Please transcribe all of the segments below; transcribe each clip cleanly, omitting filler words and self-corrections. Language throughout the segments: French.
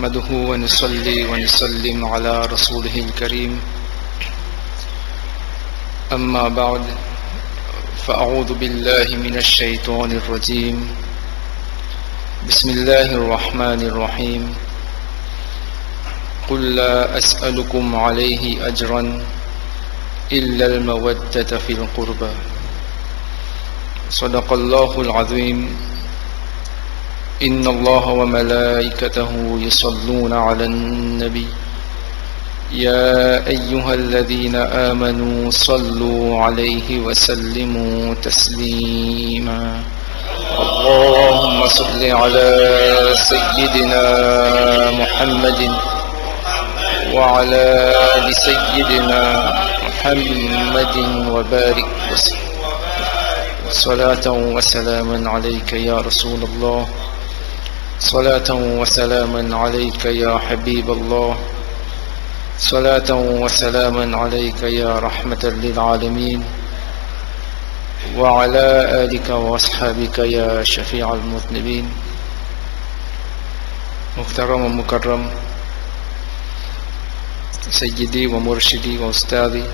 نحمده ونصلي ونسلم على رسوله الكريم أما بعد فأعوذ بالله من الشيطان الرجيم بسم الله الرحمن الرحيم قل لا أسألكم عليه أجرا إلا المودة في القربى صدق الله العظيم إن الله وملائكته يصلون على النبي يا أيها الذين آمنوا صلوا عليه وسلموا تسليما اللهم صل على سيدنا محمد وعلى آل سيدنا محمد وبارك وسلم صلاة وسلاما عليك يا رسول الله صلاة وسلاما عليك يا حبيب الله صلاة وسلاما عليك يا رحمة للعالمين وعلى آلك وأصحابك يا شفيع المذنبين. محترم ومكرم سيدي ومرشدي وأستاذي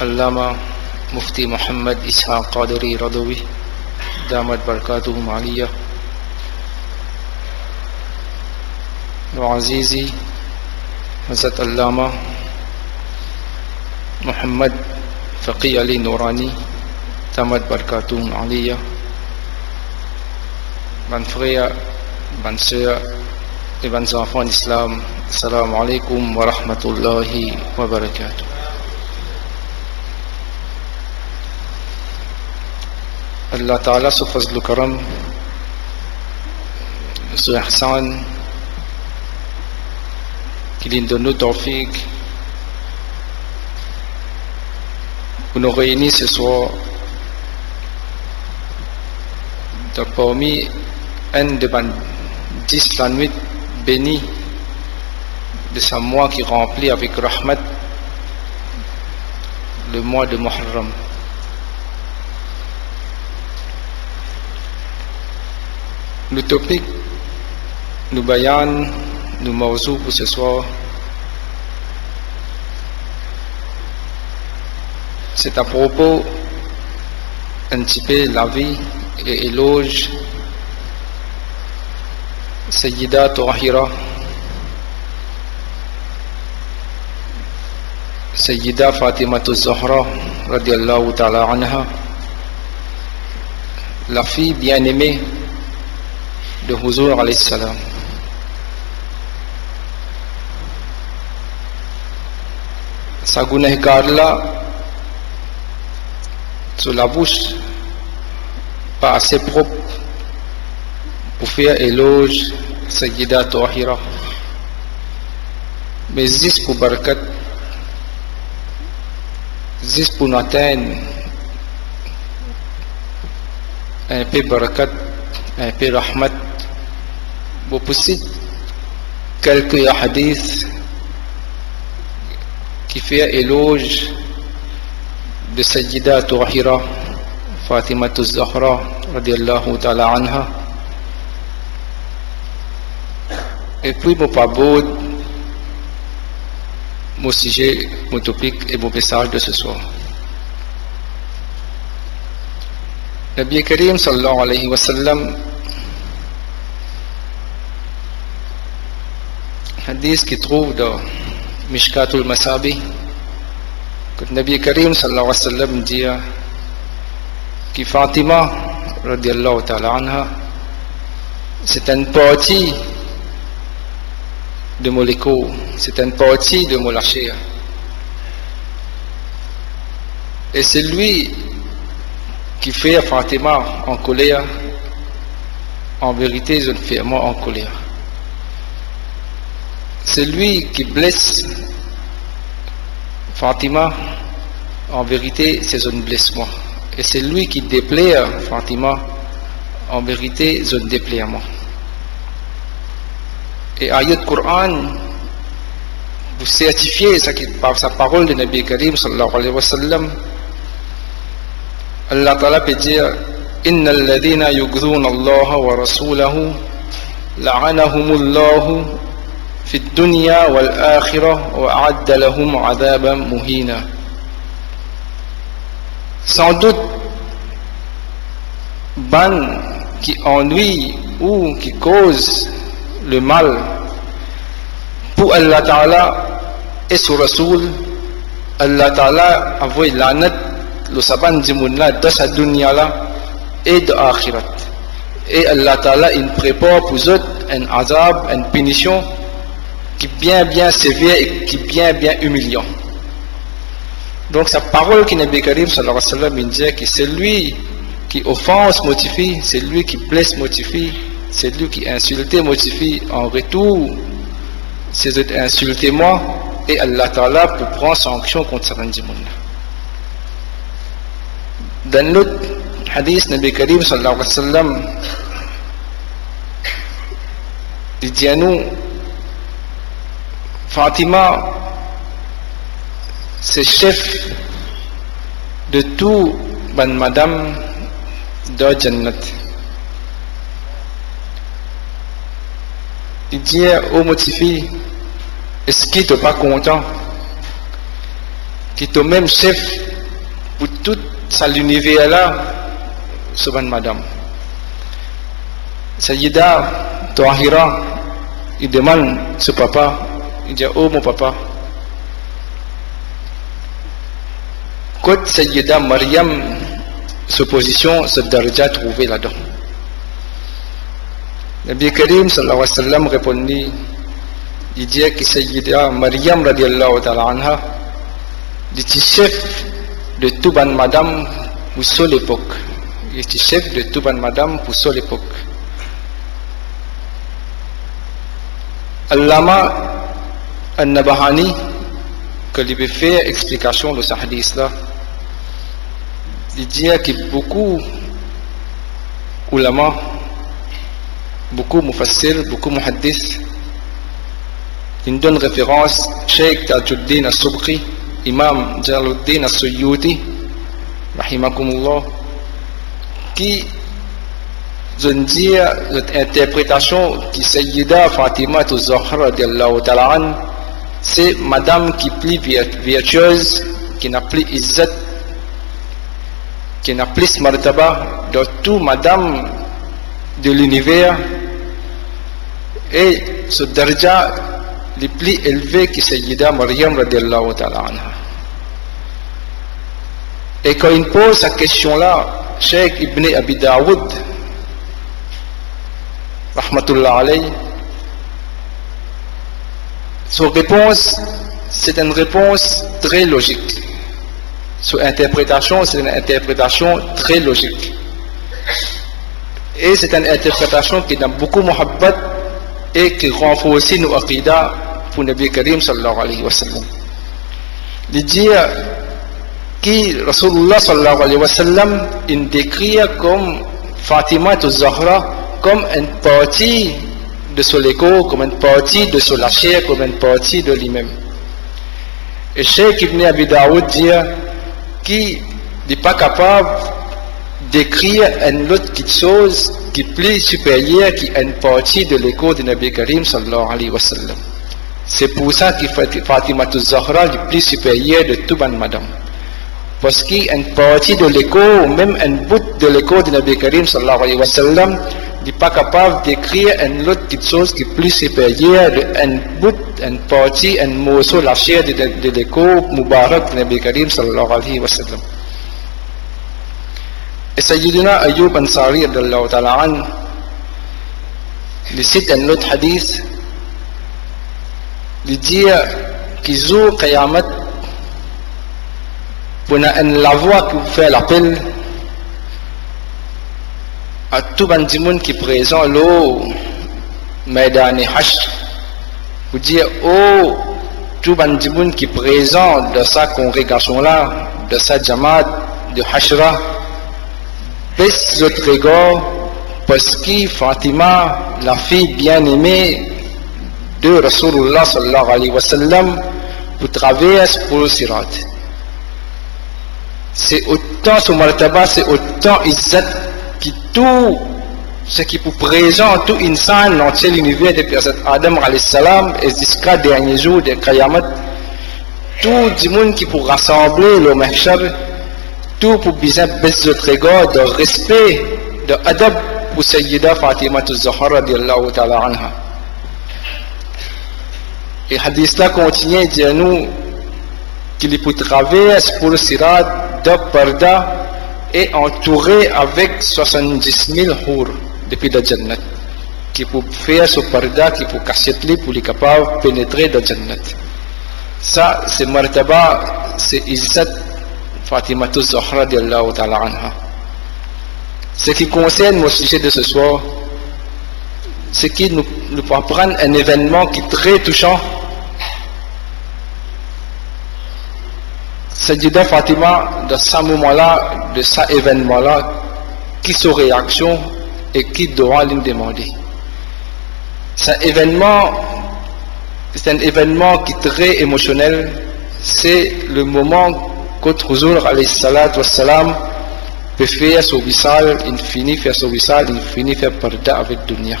علامة مفتي محمد إسحاق قادري رضوي دامت بركاتهم عليا وعزيزي حضرت علامة محمد فقي علي نوراني دامت بركاتهم عليا ban frère, ban sœur et ban enfants d'islam, assalamu alaikum wa rahmatullahi wa barakatuh. Allah Ta'ala su fazlu karam, su ihsan, qu'il donne nous tawfiq pour nous réunir ce soir parmi un de 10 la nuit bénie de ce mois qui remplit avec rahmat le mois de Muharram. Le topic, nous bayan, nous mawzou pour ce soir, c'est à propos un petit peu la vie et éloge Sayyida Tahira, Sayyida Fatima Zahra radiallahu ta'ala anha, la fille bien-aimée de Huzur alayhi salam. Sa gunahgar-là sur la bouche pas assez propre pour faire éloge Sayyida Tahira, mais juste pour barakat, juste pour nous atteindre un peu barakat, un peu rahmat, pour pousser quelques hadiths qui fait éloge de Sayyida Tahira Fatima Zahra radiallahu ta'ala anha. Et puis mon parole, mon sujet, mon topic et mon message de ce soir. Nabi Karim sallallahu alayhi wa sallam, hadith qui trouve dans Mishkatul Masabi, que Nabi Karim sallallahu alayhi wa sallam dit que Fatima radiallahu ta'ala anha, c'est une partie de mon écho, c'est une partie de mon lâcher. Et c'est lui qui fait Fatima en colère. En vérité, je ne fais moi en colère. C'est lui qui blesse Fatima. En vérité, c'est je ne blesse moi. Et c'est lui qui déplaît Fatima. En vérité, je ne déplaît à moi. Et ayat Coran vous certifiez par sa parole de Nabi Karim sallallahu alayhi wa sallam. Allah Ta'ala peut dire Inna alladhina yughdhuna Allah wa rasulahu la'anahumullahu fi dunya wal akhirah wa a'adda lahum 'adaban muhina. Sans doute ban qui ennuie ou qui cause le mal pour Allah Ta'ala et son Rasoul, Allah Ta'ala a envoyé l'anat le saban dimounla dans sa dunya là et de akhirat. Et Allah Ta'ala il prépare pour eux un azab, une punition qui est bien sévère et qui est bien humiliant. Donc sa parole qui Nabi Karim sallallahu alayhi wa sallam il dit que c'est lui qui offense modifie, c'est lui qui blesse modifie, c'est lui qui insulte modifie en retour, c'est insulter moi et Allah Ta'ala pour prendre sanction contre ce monde. Dans l'autre hadith, Nabi Karim sallallahu alayhi wa sallam il dit à nous, Fatima c'est chef de tout ban madame de Jannat. Il dit au motifi, est-ce qu'il n'est pas content qu'il est même chef pour tout l'univers là, ce ban madame. Sayyida Tahira, il demande ce papa, il dit, oh mon papa, quand Sayyida Maryam se position, ce daraja trouvé là-dedans. Nabi Karim sallallahu alayhi wa sallam répondit, il dit que Sayyida Maryam radiallahu ta'ala anha, il était chef de tout ban madame pour son époque. Il était chef de tout ban madame pour son époque. Allama al-Nabahani, que lui fait explication de ce hadith là, il dit que beaucoup ulama, beaucoup mufassir, beaucoup muhaddis, ils donnent référence Cheikh Tajuddin al-Subki, Imam Jalaluddin al-Suyuti, rahimakumullah, qui ont dit l'interprétation qui Sayyida Fatima al-Zahra radiallahu ta'ala an, c'est madame qui est plus virtueuse, qui n'a plus izzat, qui n'a plus martaba de tout madame de l'univers, et ce darja le plus élevé que Sayyida Maryam radiallahu ta'ala anha. Et quand il pose cette question là, Cheikh Ibn Abi Daoud rahmatullah alayhi, son réponse c'est une réponse très logique. Son interprétation c'est une interprétation très logique. Et c'est une interprétation qui donne beaucoup de muhabbat et qui renforce nos aqidah pour Nabi Karim sallallahu alayhi wa sallam. Il dit que Rasulullah sallallahu alayhi wa sallam il décrit comme Fatima al-Zahra comme une partie de son écho, comme une partie de son chair, comme une partie de lui-même. Et Cheikh Ibn Abi Daoud dit qu'il n'est pas capable d'écrire une autre chose qui est plus supérieure, qui est une partie de l'écho de Nabi Karim sallallahu alayhi wa sallam. C'est pour ça que Fatima al-Zahra est plus supérieure de tout ban madame. Parce qu'une partie de l'écho, même un bout de l'écho de Nabi Karim sallallahu alayhi wa sallam, n'est pas capable d'écrire une autre chose qui est plus supérieure, un bout, une partie, un morceau, la chair de l'écho Mubarak de Nabi Karim sallallahu alayhi wa sallam. Et Sayyidina Ayyub Ansari radiyallahu ta'ala an, il cite un autre hadith, il dit qu'ils ont Qiyamat pour la voix qui vous fait l'appel à tout bandimoun qui est présent là, Maidani Hashr, pour dire oh tout bandimoun qui est présent de sa congrégation là, de sa jamaat de Hashra, baisse votre regard parce que Fatima, la fille bien-aimée de Rasulullah sallallahu alayhi wa sallam, vous traverse pour le sirat. C'est autant son martaba, c'est autant izzat qui tout ce qui pour présent tout insan dans l'univers depuis Adam alayhi salam et jusqu'à dernier jour de Qiyamah, tout le monde qui pour rassembler le mahshar, tout pour bien baisser de regard, de respect, de adab pour Sayyida Fatima az-Zahra radiyallahu ta'ala anha. Et hadith là continue à dire nous qu'il peut traverser pour le sirat de parda et entouré avec 70 000 hour depuis la Jannat qui peut faire ce parda, qui peut casser les pour les capables de pénétrer dans la Jannat. Ça c'est martaba, c'est izzat Fatima az-Zahra radiyallahu ta'ala anha. Ce qui concerne mon sujet de ce soir, c'est qu'il nous peut prendre un événement qui est très touchant. Sayyida Fatima, dans ce moment-là, de cet événement-là, qui sont réaction et qui doit lui demander. C'est un événement qui est très émotionnel. C'est le moment que Huzur alayhi salatu wassalam peut faire son wissal, il finit faire son wissal, il finit faire parda avec dunya.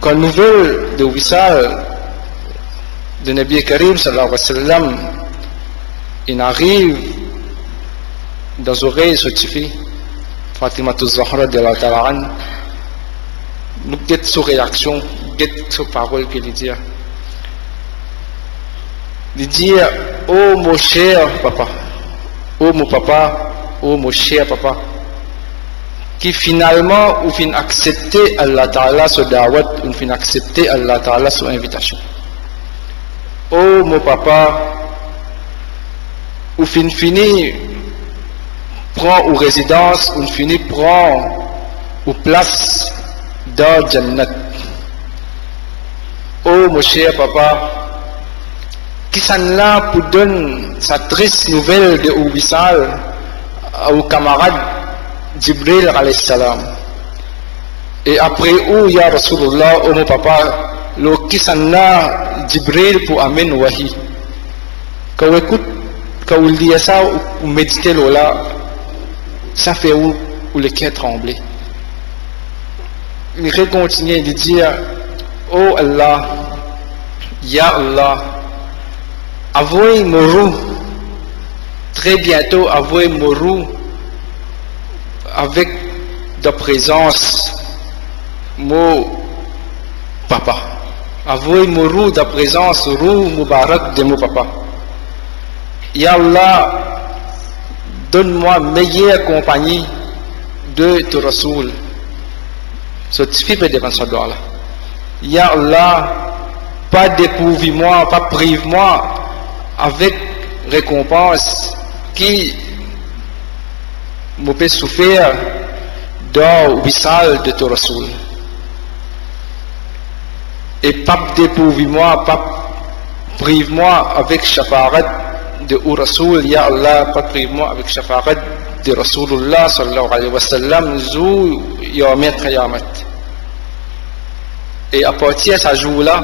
Quand la nouvelle de wissal de Nabi Karim sallallahu alayhi wa sallam, il arrive dans les oreilles de cette fille, Fatima az-Zahra radiyallahu ta'ala anha, nous guettons sa réaction, guettons sa parole qu'il dit. Il dit, oh mon cher papa, oh mon papa, oh mon cher papa, qui finalement ou fin accepter Allah Ta'ala son da'wat, ou fin accepter Allah Ta'ala son invitation. Oh mon papa, ou fin fini prend ou résidence, ou fini prend ou place dans Jannat. Oh mon cher papa, qui s'en là pour donner sa triste nouvelle de Oubissal au camarade Jibril alayhi salam. Et après où ya Rasulullah, oh mon papa, le qui s'en là Jibril pour amener wahi. Quand on écoute, quand on dit ça, ou méditer là, ça fait où le cœur tremble. Il continue de dire, oh Allah, ya Allah, avouez Mourou, très bientôt avouez Mourou avec de présence mon papa. Avouez Mourou de présence Rou Moubarak de mon papa. Ya Allah, donne-moi meilleure compagnie de ton Rasoul. Ce type de devant ce doigt là. Ya Allah, pas dépourvu-moi, pas prive-moi avec récompense qui me peut souffrir dans le wissal de ton Rasoul. Et pas dépourvu-moi, pas prive-moi avec shafa'at de Rasoul, ya Allah, pas prive-moi avec shafa'at de Rasulullah sallallahu alayhi wa sallam, zou yawmit qiyamat. Et à partir de ce jour-là,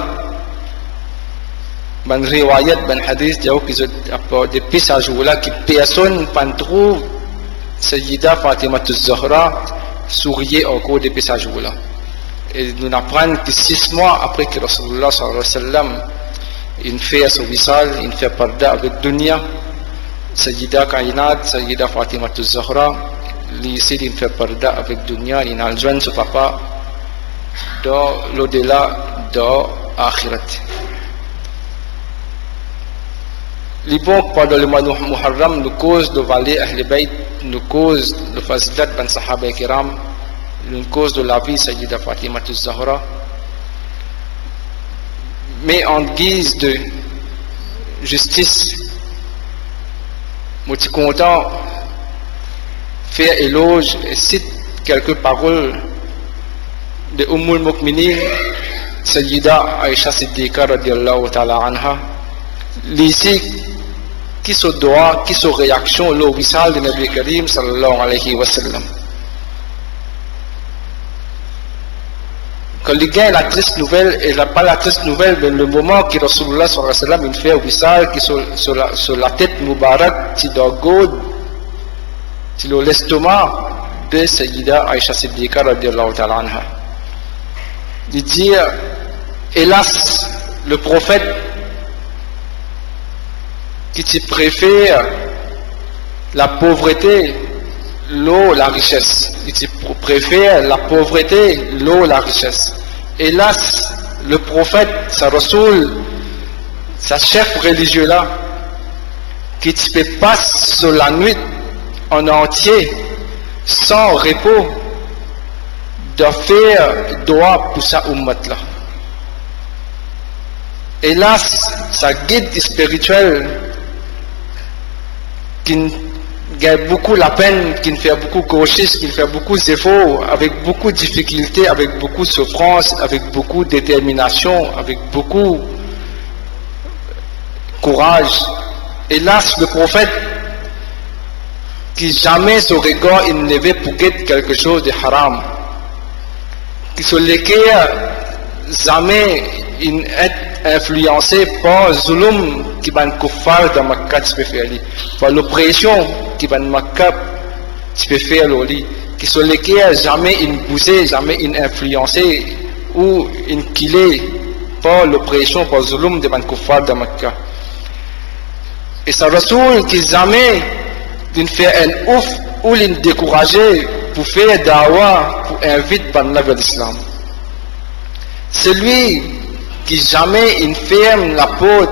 ban riwayat, ban hadith, depuis ce jour-là, que personne ne trouve Sayyida Fatima az-Zahra souriait encore depuis ce jour-là. Et nous apprenons que 6 mois après que Rasulullah sallallahu alayhi wa sallam il fait son wissal, il fait parda avec dunya, Sayyida Kainat, Sayyida Fatima az-Zahra, il fait parda avec dunya, il a rejoint son papa dans l'au-delà de l'akhirat. Les bons pendant le mois de Muharram nous cause de valer Ahl Bayt, nous cause de fazilat ban Sahaba Kiram, nous cause de la vie Sayyida Fatima az-Zahra. Mais en guise de justice, je suis content de faire éloge et cite quelques paroles de Ummul Mu'minin Sayyida Aisha Siddiqa radiyallahu ta'ala anha. L'ici qui se doit, qui se réaction au wissal de Nabi Karim sallallahu alayhi wa sallam. Quand les gars la triste nouvelle, et pas la triste nouvelle, mais le moment que Rasulullah sallallahu alayhi wa sallam il fait au wissal, qui sur la tête Moubarak, qui doit God, qui l'estomac de Sayyida Aïcha Siddiqa radiallahu ta'ala anha. Il dit, hélas, le prophète qui te préfère la pauvreté, l'eau, la richesse. Il te préfère la pauvreté, l'eau, la richesse. Hélas, le prophète, sa Rasoul, sa chef religieux là, qui te passe sur la nuit en entier, sans repos, de faire doigt pour sa ummat là. Hélas, sa guide spirituel qui gagne beaucoup la peine, qui fait beaucoup de grossistes, qui fait beaucoup d'efforts, avec beaucoup de difficultés, avec beaucoup de souffrance, avec beaucoup de détermination, avec beaucoup de courage. Hélas, le prophète qui jamais son regard il ne veut pour quelque chose de haram, qui sur lesquels jamais il est influencé par zulum qui va kuffar de Makkah tu peux faire, par l'oppression qui va Makkah tu peux faire l'oli, qui sur lesquels jamais il bousé, jamais il influencé ou il killé par l'oppression, par zulum de kuffar de Makkah. Et sa Rasoul qui jamais il fait un ouf ou il décourager pour faire dawa, pour inviter vers l'islam. Celui qui jamais il ferme la porte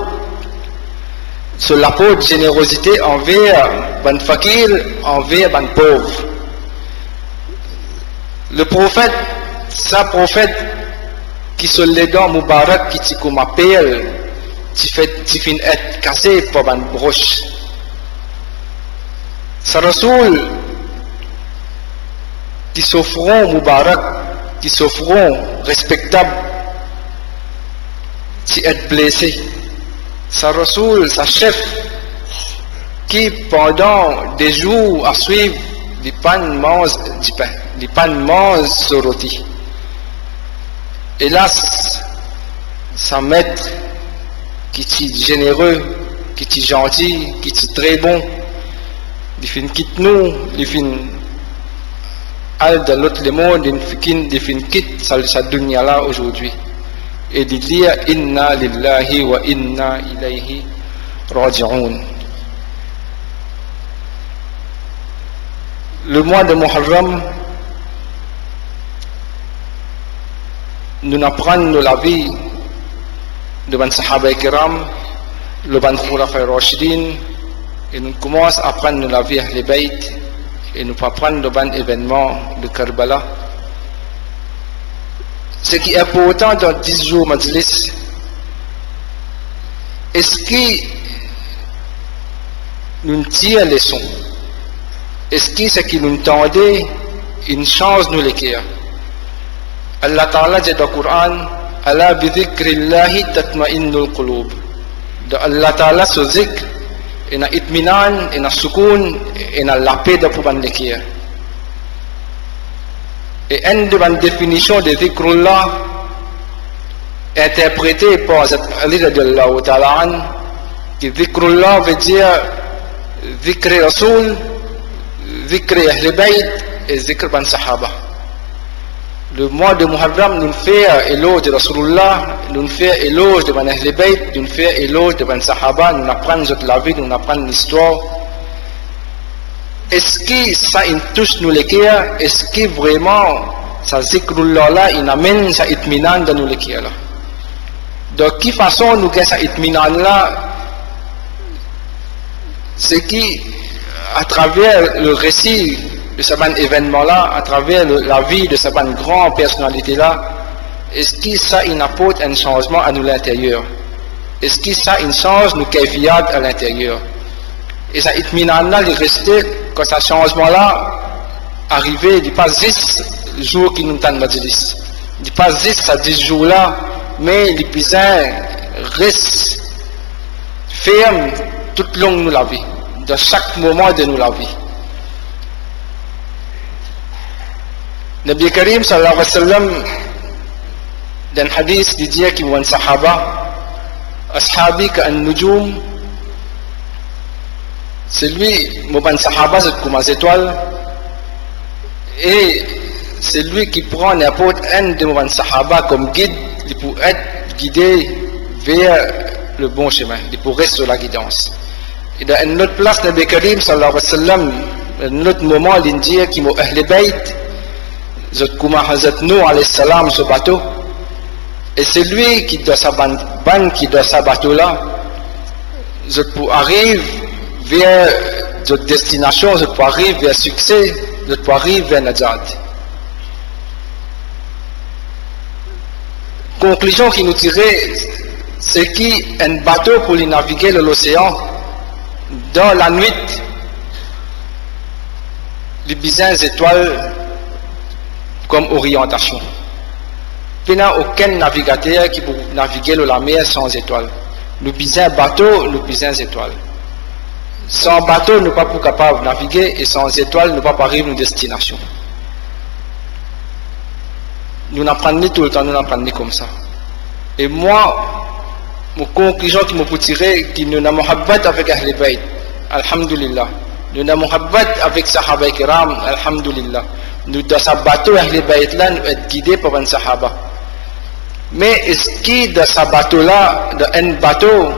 sur la porte de générosité envers ban fakir, envers ban pauvre. Le prophète, sa prophète qui se les dents Moubarak qui t'y comme appelle, tu finis être cassé par ban broche. Sa Rasoul qui s'offront Moubarak, qui s'offront respectables, qui est blessé. Sa Rasoul, sa chef, qui pendant des jours à suivre, les pannes mangent du pain, les pannes mangent ce rôti. Hélas, sa maître, qui est généreux, qui est gentil, qui est très bon, il fin quitte nous, il fin al de l'autre monde, il fin quitte sa dunya là aujourd'hui. Et de dire inna lillahi wa inna ilayhi raji'un. Le mois de Muharram nous apprend la vie de ban Sahaba Kiram, le ban Khulafa Rashidin, et nous commençons à apprendre la vie Ahl Bayt, et nous apprendre le ban événement de Karbala. Ce qui est important dans 10 jours Majlis, est-ce que nous tirons les leçons? Est-ce que ce qui nous tendait une chance nous l'écrire? Allah Ta'ala dit dans le Coran, Allah bi dhikrillahi tatma'innul qulub. De Allah Ta'ala ce zikr, il y a itminan, il y a soukoun, il y a la paix de pour l'écrire. Et une de la définition de dhikrullah interprétée par Ali radiallahu ta'ala an, que dhikrullah veut dire dhikri Rasoul, dhikri Ahl Bayt et dhikri ban Sahaba. Le mois de Muharram nous fait éloge de Rasulullah, nous fait éloge de ban Ahl Bayt, nous fait éloge de ban Sahaba, nous apprenons la vie, nous apprenons l'histoire. Est-ce que ça touche nous les cœurs? Est-ce que vraiment ça zikrullah là il amène ça itminan dans nous les cœurs là? De quelle façon nous gagnons ça itminan là? C'est qui à travers le récit de ce événement là, à travers la vie de cette grande personnalité là, est-ce que ça apporte un changement à nous l'intérieur? Est-ce que ça change nos kayfiyat à l'intérieur? Et ça itminan là, il restait quand ce changement-là arrivait, il n'y a pas 10 jours qui nous tendent Majlis. Il n'y a pas 10 à 10 jours-là, mais les pisins restent fermes toute longue de la vie, de chaque moment de nous la vie. Nabi Karim sallallahu alayhi wa sallam, dans le hadith, il dit qu'il y a un sahaba, ashabi ka an-nujum. C'est lui, mon sahaba, c'est comme les étoiles. Et c'est lui qui prend n'importe un de nos sahaba comme guide pour être guidé vers le bon chemin, pour rester sur la guidance. Et dans une autre place, Nabi Karim sallallahu alayhi wa sallam, un autre moment, il dit qu'il m'a Ahl Bayt, Zot Kuma Hazrat Nuh alayhi salam ce bateau, et c'est lui qui doit sa ban qui doit sa bateau là, Zot pour arriver vers notre destination, Zot pour arriver vers succès, Zot pour arriver vers Najat. Conclusion qui nous tirait, c'est qu'un bateau pour y naviguer l'océan dans la nuit, les besoins étoiles comme orientation. Il n'y a aucun navigateur qui peut naviguer la mer sans étoiles. Nous besoin bateau, nous besoin étoiles. Sans bateau, nous ne sommes pas capables de naviguer et sans étoiles, nous ne sommes pas arriver à nos destinations. Nous n'apprenons tout le temps, nous n'apprenons comme ça. Et moi, mon conclusion qui me peut tirer, qui nous avons muhabbat avec Ahl Bayt, alhamdulillah. Nous avons muhabbat avec Sahaba Kiram, alhamdulillah. Nous, dans ce bateau, Ahl Bayt là, nous sommes guidés par un Sahaba. Mais est-ce que dans ce bateau-là, dans un bateau,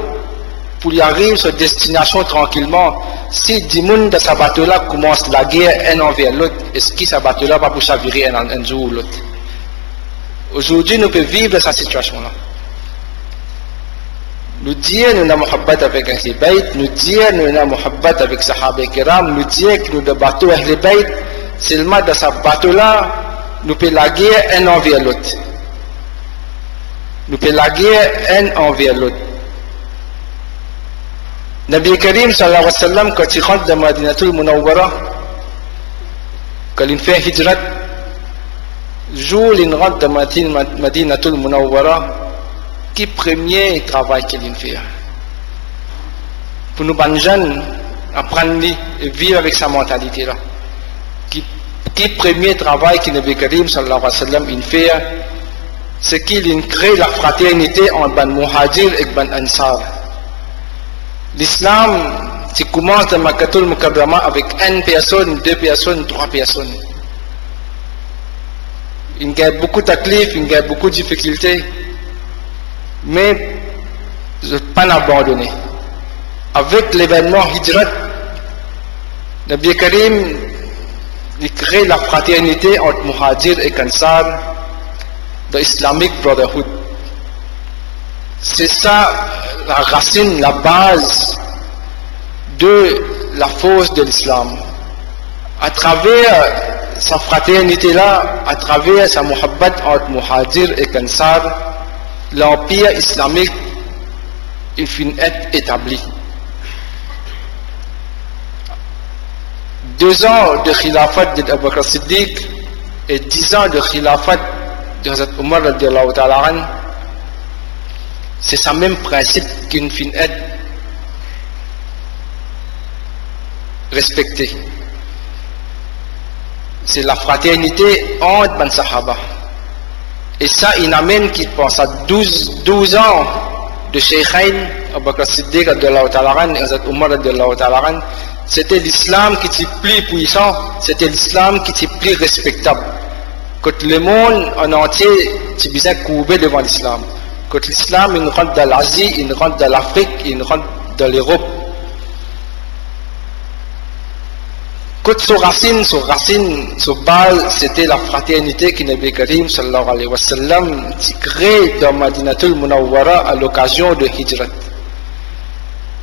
pour y arriver sur destination tranquillement, si 10 personnes dans ce bateau-là commencent la guerre un envers l'autre, est-ce que ce bateau-là va pour chavirer un jour ou l'autre? Aujourd'hui, nous pouvons vivre dans cette situation-là. Nous disons que nous avons muhabbat avec Ahl Bayt, nous disons que nous avons muhabbat avec Sahaba Kiram, nous disons que nous avons bateau Ahl Bayt, seulement dans ce bateau-là, nous pouvons la guerre un envers l'autre. Nous pouvons la guerre un envers l'autre. Nabi Karim sallallahu alayhi wa sallam, quand il rentre dans Madinatul Munawwara, quand il fait hijrat, jour il rentre dans Madinatul Munawwara, qui premier travail qu'il fait? Pour nous, les jeunes, apprendre et vivre avec sa mentalité là. Qui premier travail que Nabi Karim sallallahu alayhi wa sallam il fait, c'est qu'il crée la fraternité entre ban muhajir et ban ansar. L'islam, tu commences dans Makkatul Mukarrama avec une personne, 2 personnes, 3 personnes. Il y a beaucoup de taklif, il y a beaucoup de difficultés, mais je ne vais pas abandonner. Avec l'événement Hijrat, Nabi Karim il crée la fraternité entre muhajir et ansar, the Islamic Brotherhood. C'est ça la racine, la base de la force de l'islam. À travers sa fraternité-là, à travers sa muhabbat entre muhajir et ansar, l'empire islamique il finit être établi. 2 ans de khilafat d'Abu Bakr Siddiq et 10 ans de khilafat de Hazrat Omar radiallahu ta'ala an, c'est ce même principe qui nous finit être respecté. C'est la fraternité entre les Sahaba. Et ça, il amène qu'il pense à 12 ans de Shaykhain, Abu Bakr Siddiq radiallahu ta'ala an et Hazrat Omar radiallahu ta'ala an. C'était l'islam qui était plus puissant, c'était l'islam qui était plus respectable. Quand le monde en entier est bien courbé devant l'islam. Quand l'islam il rentre dans l'Asie, il rentre dans l'Afrique, il rentre dans l'Europe. Quand son racine, son base, c'était la fraternité qui Nabi Karim sallallahu alayhi wa sallam crée dans Madinatul Munawwara à l'occasion de Hijrat.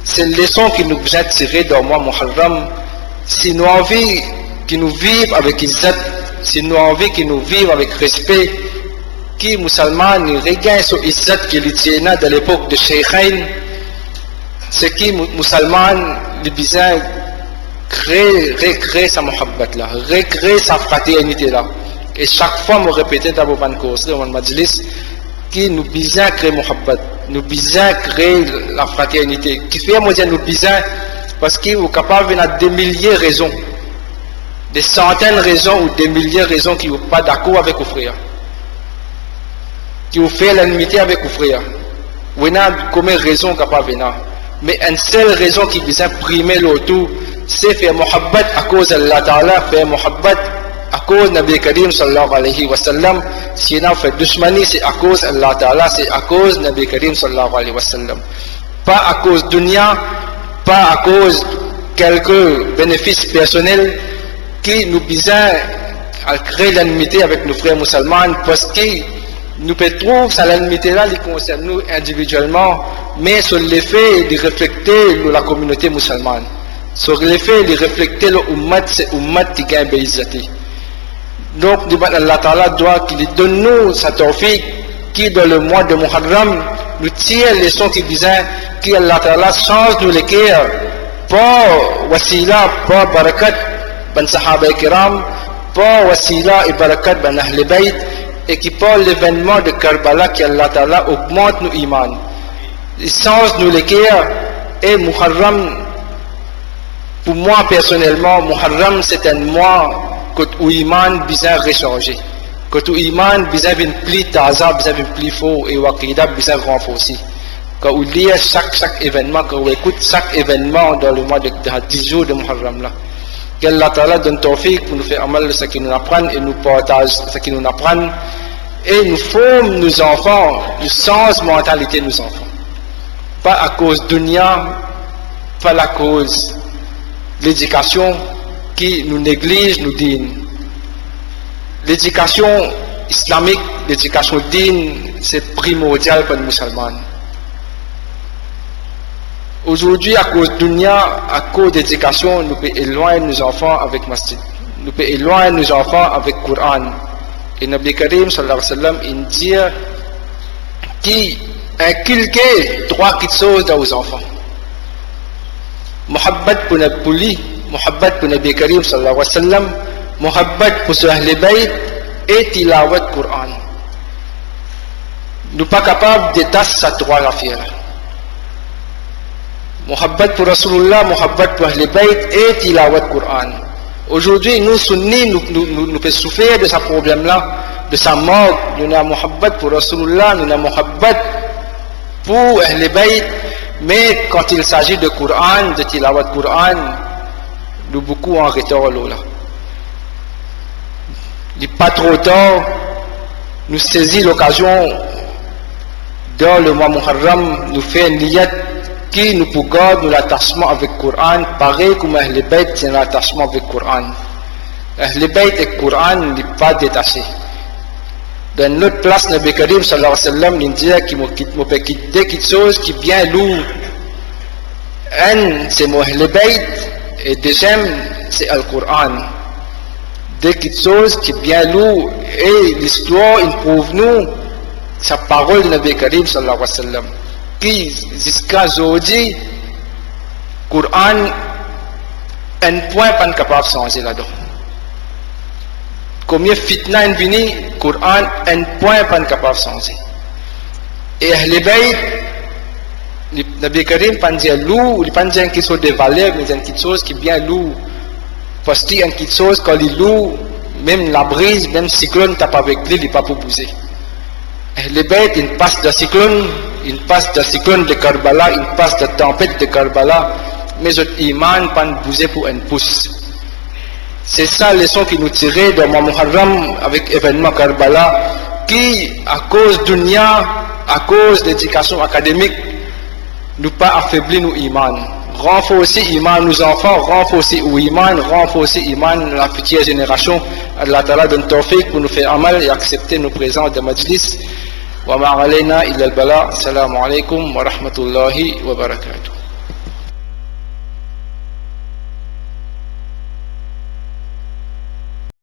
C'est une leçon qui nous a tiré dans le mois Muharram. Si nous avons envie qu'ils nous vivent avec izzat, si nous avons envie qu'ils nous vivent avec respect, qui musulmans regagnent ce izzat qu'il tient dans l'époque de Shaykhain, c'est qui musulmans les besoin recréer sa muhabbat là, recréer sa fraternité là. Et chaque fois, je répète dans mon cours, dans mon majlis, qui nous besoin créer muhabbat, nous besoin créer la fraternité. Qui fait moi dire nous besoin parce qu'il est capable de des milliers de raisons, des centaines de raisons ou des milliers de raisons qui ne sont pas d'accord avec vos frères, qui vous fait l'ennemité avec vos frères. Vous n'avez combien de raisons capable de mais une seule raison qui vient primer l'autre, c'est faire muhabbat à cause d'Allah Ta'ala, faire muhabbat à cause de Nabi Karim sallallahu alayhi wa sallam. Si on a fait dushmani, c'est à cause d'Allah Ta'ala, c'est à cause de Nabi Karim sallallahu alayhi wa sallam. Pas à cause de dunya, pas à cause de quelques bénéfices personnels qui nous besoin à créer l'animité avec nos frères musulmans, parce que nous peut trouver que l'animité là qui concerne nous individuellement, mais sur l'effet de refléter la communauté musulmane. Sur l'effet de refléter l'ummat, c'est ummat qui gagne béizati. Donc, Allah Ta'ala doit qu'il donne nous sa tawfiq, qui dans le mois de Muharram, nous tire les sons qui disaient qu'Allah Ta'ala change nous les cœurs, pour wasila, pour barakat, ben sahaba kiram, pour wasila et barakat, ben ahl bayt, et qui pour l'événement de Karbala, qu'Allah Ta'ala augmente nos iman. Il change nous les cœurs, et Muharram, pour moi personnellement, Muharram c'est un mois où l'iman besoin recharger, que l'iman besoin d'une plus taza, besoin d'une plus fort et waqida besoin renforcer. Quand on lit chaque événement, quand on écoute chaque événement dans le mois de 10 jours de Muharram là, qu'Allah Ta'ala donne tawfiq pour nous faire amal de ce qu'il nous apprend et nous partage ce qu'il nous apprend et nous forme nos enfants, nous change mentalité de nos enfants. Pas à cause de dunya, pas à cause de l'éducation qui nous néglige, nous dîne. L'éducation islamique, l'éducation dîne, c'est primordial pour les musulmans. Aujourd'hui, à cause de dunya, à cause d'éducation, nous pouvons éloigner nos enfants avec masjid. Nous pouvons éloigner nos enfants avec Coran. Et Nabi Karim sallallahu alayhi wa sallam, il dit qui inculquer trois petites choses dans aux enfants. Muhabbat pour lui, muhabbat pour Nabi Karim sallallahu alayhi wa sallam, muhabbat pour ce Ahl Bayt et tilawat Coran. Nous ne sommes pas capables de tasser ces trois affaires. Muhabbat pour Rasulullah, muhabbat pour Ahl Bayt et tilawat Coran. Aujourd'hui, nous sunnis, nous faisons souffrir de ce problème-là, de sa mort. Nous avons muhabbat pour Rasulullah, nous avons muhabbat pour Ahl Bayt, mais quand il s'agit de Coran, de tilawat Coran, nous beaucoup en retard là. Il n'est pas trop tard, nous saisissons l'occasion dans le mois Muharram, nous faisons une niyat qui nous peut garder l'attachement avec le Coran, pareil comme Ahl Bayt, c'est l'attachement avec le Coran. Ahl Bayt et le Coran n'est pas détaché. Dans notre place, Nabi Karim sallallahu alayhi wa sallam, il dit qu'il me quitter quelque chose qui est bien lourd. Un, c'est mon Ahl Bayt, et deuxième, c'est le Coran. Deux petites choses qui est bien lourd, et l'histoire, il prouve nous sa parole de Nabi Karim sallallahu alayhi wa sallam. Qui jusqu'à aujourd'hui, Coran, un point pas capable de changer là-dedans. Combien fitna est venu, Coran, un point pas capable de changer. Et Ahl Bayt, Nabi Karim, pas dire lourd, il pas dire quelque chose de valeur, mais quelque chose qui est bien lourd. Parce qu'il y a quelque chose, quand il est lourd, même la brise, même le cyclone, t'as pas avec lui, il n'est pas pour bouger. Ahl Bayt, il passe de cyclone, il passe de cyclone de Karbala, il passe de tempête de Karbala, mais notre iman pas bouger pour un pouce. C'est ça la leçon qui nous tirait dans Muharram avec l'événement Karbala, qui, à cause de dunya, à cause de l'éducation académique, nous pas affaibli nos iman. Renforcer iman nos enfants, renforcer iman la future génération. Allah Ta'ala donne tawfiq pour nous faire amal et accepter nos présences de majlis. Wa ma alayna illa al-bala. Assalamu alaikum wa rahmatullahi wa barakatuh.